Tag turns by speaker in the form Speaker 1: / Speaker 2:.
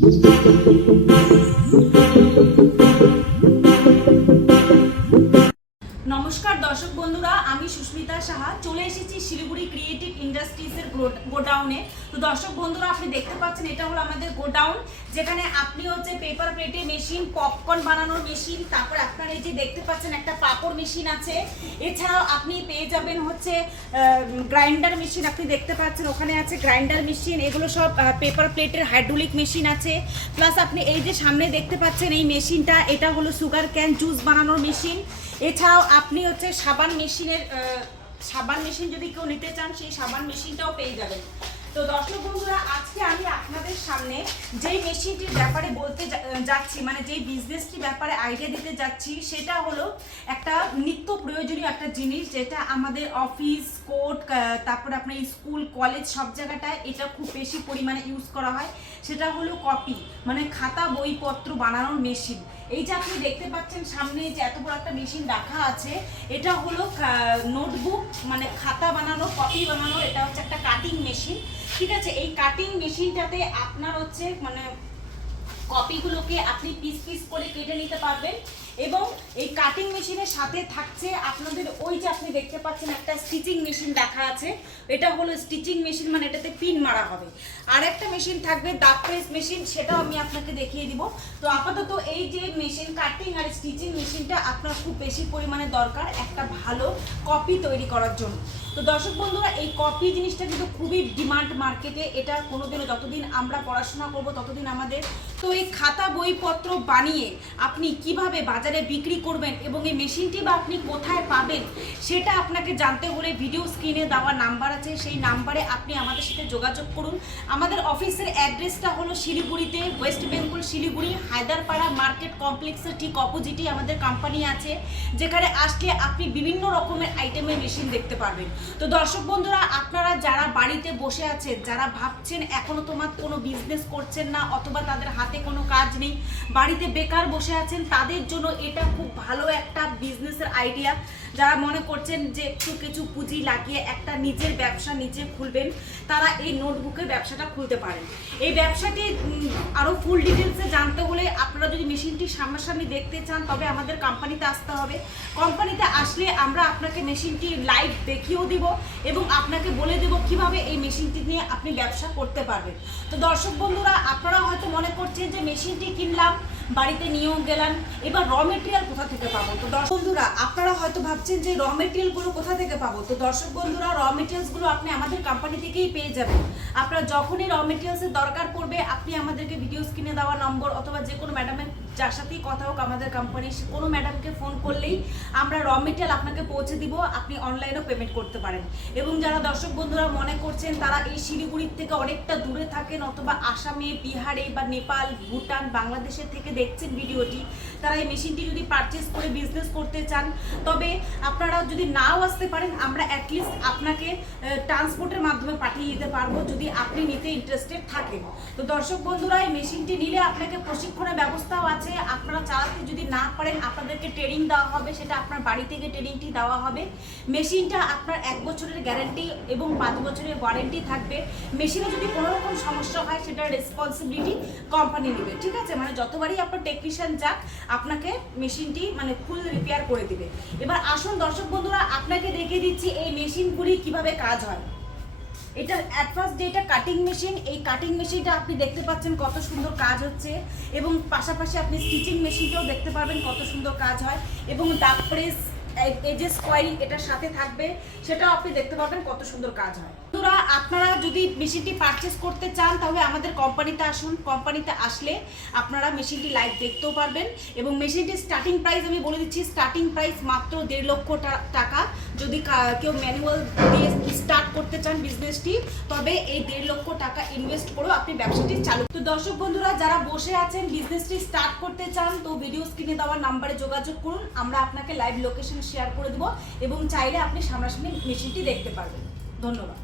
Speaker 1: Música Saha, চলে এসেছি Siliguri creative ইন্ডাস্ট্রিজের গোডাউনে। তো দর্শক বন্ধুরা, আপনি দেখতে পাচ্ছেন, এটা হলো আমাদের গোডাউন, যেখানে আপনি হচ্ছে পেপার প্লেটে মেশিন পপকর্ন বানানোর মেশিন তারপর আপনার এই যে দেখতে পাচ্ছেন একটা পাপড় মেশিন আছে। এছাড়াও আপনি পেয়ে যাবেন হচ্ছে গ্রাইন্ডার মেশিন আপনি দেখতে পাচ্ছেন ওখানে আছে গ্রাইন্ডার মেশিন এগুলো সব পেপার প্লেটের হাইড্রোলিক মেশিন আছে। প্লাস আপনি এই যে সামনে দেখতে পাচ্ছেন এই মেশিনটা এটা হলো সুগার ক্যান জুস বানানোর মেশিন এছাড়াও আপনি হচ্ছে সাবান মেশিনের সাবান মেশিন যদি কেউ নিতে চান, সেই সাবান মেশিনটাও পেয়ে যাবেন। তো দর্শক বন্ধুরা, আজকে আমি আপনাদের সামনে যেই মেশিনটির ব্যাপারে বলতে যাচ্ছি মানে যেই বিজনেসটির ব্যাপারে আইডিয়া দিতে যাচ্ছি, সেটা হলো একটা নিত্য প্রয়োজনীয় একটা জিনিস যেটা আমাদের অফিস কোর্ট তারপরে আপনার স্কুল কলেজ সব জায়গাটায় এটা খুব বেশি পরিমাণে ইউজ করা হয়। সেটা হলো কপি মানে খাতা, বইপত্র বানানোর মেশিন এই যে আপনি দেখতে পাচ্ছেন সামনে যে এত বড় একটা মেশিন রাখা আছে, এটা হলো নোটবুক মানে খাতা বানানো কপি বানানো, এটা হচ্ছে একটা কাটিং মেশিন ঠিক আছে, এই কাটিং মেশিনটাতে আপনার হচ্ছে মানে কপিগুলোকে আপনি পিস পিস করে কেটে নিতে পারবেন। কাটিং মেশিনের সাথে থাকছে আপনাদের ওই যে আপনি দেখতে পাচ্ছেন একটা স্টিচিং মেশিন দেখা আছে। এটা হলো স্টিচিং মেশিন মানে এটাতে পিন মারা হবে। আর একটা মেশিন থাকবে দাগ প্রেস মেশিন সেটাও আমি আপনাকে দেখিয়ে দিব। তো আপাতত এই যে মেশিন কাটিং আর স্টিচিং মেশিনটা আপনার খুব বেশি পরিমাণে দরকার একটা ভালো কপি তৈরি করার জন্য। তো দর্শক বন্ধুরা, এই কপি জিনিসটা কিন্তু খুবই ডিমান্ড মার্কেটে এটা কোনোদিনও যতদিন আমরা পড়াশোনা করব, ততদিন আমাদের তো এই খাতা বইপত্র বানিয়ে আপনি কীভাবে বাজারে বিক্রি করবেন এবং এই মেশিনটি বা আপনি কোথায় পাবেন, সেটা আপনাকে জানতে হলে ভিডিও স্ক্রিনে দেওয়া নাম্বার আছে, সেই নাম্বারে আপনি আমাদের সাথে যোগাযোগ করুন। আমাদের অফিসের অ্যাড্রেসটা হলো শিলিগুড়িতে, West Bengal Siliguri, Haiderpara market কমপ্লেক্সের ঠিক অপোজিটই আমাদের কোম্পানি আছে, যেখানে আসলে আপনি বিভিন্ন রকমের আইটেমের মেশিন দেখতে পারবেন। তো দর্শক বন্ধুরা, আপনারা যারা বাড়িতে বসে আছেন, যারা ভাবছেন এখনও তোমার কোনো বিজনেস করছেন না, অথবা তাদের হাতে কোনো কাজ নেই। বাড়িতে বেকার বসে আছেন, তাদের জন্য এটা খুব ভালো একটা বিজনেসের আইডিয়া যারা মনে করছেন যে একটু কিছু পুঁজি লাগিয়ে একটা নিজের ব্যবসা নিজে খুলবেন, তারা এই নোটবুকের ব্যবসাটা খুলতে পারেন। এই ব্যবসাটি আরও ফুল ডিটেলসে জানতে হলে আপনারা যদি মেশিনটি সামনাসামনি দেখতে চান, তবে আমাদের কোম্পানিতে আসতে হবে। কোম্পানিতে আসলে আমরা আপনাকে মেশিনটি লাইভ দেখিয়েও দিব এবং আপনাকে বলে দেব কীভাবে এই মেশিনটি নিয়ে আপনি ব্যবসা করতে পারবেন। তো দর্শক বন্ধুরা আপনারা হয়তো মনে করছেন যে মেশিনটি কিনলাম বাড়িতে নিয়েও গেলাম এবার র মেটেরিয়াল কোথা থেকে পাবো? তো দর্শক বন্ধুরা, আপনারা হয়তো ভাবছেন যে র মেটেরিয়ালগুলো কোথা থেকে পাবো? তো দর্শক বন্ধুরা র মেটেরিয়ালসগুলো আপনি আমাদের কোম্পানি থেকেই পেয়ে যাবেন। আপনার যখনই র মেটেরিয়ালসের দরকার পড়বে, আপনি আমাদেরকে ভিডিও স্ক্রিনে দেওয়া নম্বর অথবা যে কোনো ম্যাডামের যার সাথেই কথা হোক আমাদের কোম্পানি কোনো ম্যাডামকে ফোন করলেই আমরা র মেটেরিয়াল আপনাকে পৌঁছে দিব, আপনি অনলাইনেও পেমেন্ট করতে পারেন। এবং যারা দর্শক বন্ধুরা মনে করছেন তারা এই শিলিগুড়ির থেকে অনেকটা দূরে থাকেন অথবা আসামে, বিহারে বা নেপাল, ভুটান বাংলাদেশের থেকে দেখছেন ভিডিওটি, তারা এই মেশিনটি যদি পারচেস করে বিজনেস করতে চান, তবে আপনারা যদি নাও আসতে পারেন, আমরা অ্যাটলিস্ট আপনাকে ট্রান্সপোর্টের মাধ্যমে পাঠিয়ে দিতে পারব যদি আপনি নিতে ইন্টারেস্টেড থাকেন। তো দর্শক বন্ধুরা, এই মেশিনটি নিলে আপনাকে প্রশিক্ষণের ব্যবস্থাও আছে আপনারা চালাতে যদি না পারেন, আপনাদেরকে ট্রেনিং দেওয়া হবে, সেটা আপনার বাড়ি থেকে ট্রেনিংটি দেওয়া হবে। মেশিনটা আপনার এক বছরের গ্যারান্টি এবং পাঁচ বছরের ওয়ারেন্টি থাকবে। মেশিনে যদি কোনো রকম সমস্যা হয়, সেটার রেসপন্সিবিলিটি কোম্পানি নেবে, ঠিক আছে? মানে যতবারই আপনার টেকনিশিয়ান যাক, আপনাকে মেশিনটি মানে ফুল রিপেয়ার করে দিবে। এবার আসুন দর্শক বন্ধুরা, আপনাকে দেখিয়ে দিচ্ছি এই মেশিনগুলি কীভাবে কাজ হয়। এটা অ্যাট ফার্স্ট যে এটা কাটিং মেশিন এই কাটিং মেশিনটা আপনি দেখতে পাচ্ছেন কত সুন্দর কাজ হচ্ছে এবং পাশাপাশি আপনি স্টিচিং মেশিনটাও দেখতে পাবেন কত সুন্দর কাজ হয় এবং ডাক প্রেস এজেস স্কোয়ারিং এটার সাথে থাকবে, সেটাও আপনি দেখতে পাবেন কত সুন্দর কাজ হয়। বন্ধুরা, আপনারা যদি মেশিনটি পারচেস করতে চান, তাহলে আমাদের কোম্পানিতে আসুন। কোম্পানিতে আসলে আপনারা মেশিনটি লাইভ দেখতেও পারবেন। এবং মেশিনটির স্টার্টিং প্রাইস আমি বলে দিচ্ছি স্টার্টিং প্রাইস মাত্র দেড় লক্ষ টাকা। যদি কেউ ম্যানুয়াল দিয়ে স্টার্ট করতে চান বিজনেসটি তবে এই দেড় লক্ষ টাকা ইনভেস্ট করেও আপনি ব্যবসাটি চালু তো দর্শক বন্ধুরা, যারা বসে আছেন বিজনেসটি স্টার্ট করতে চান, তো ভিডিও স্ক্রিনে দেওয়া নাম্বারে যোগাযোগ করুন। আমরা আপনাকে লাইভ লোকেশন শেয়ার করে দেবো এবং চাইলে আপনি সামনাসামনি মেশিনটি দেখতে পারবেন। ধন্যবাদ।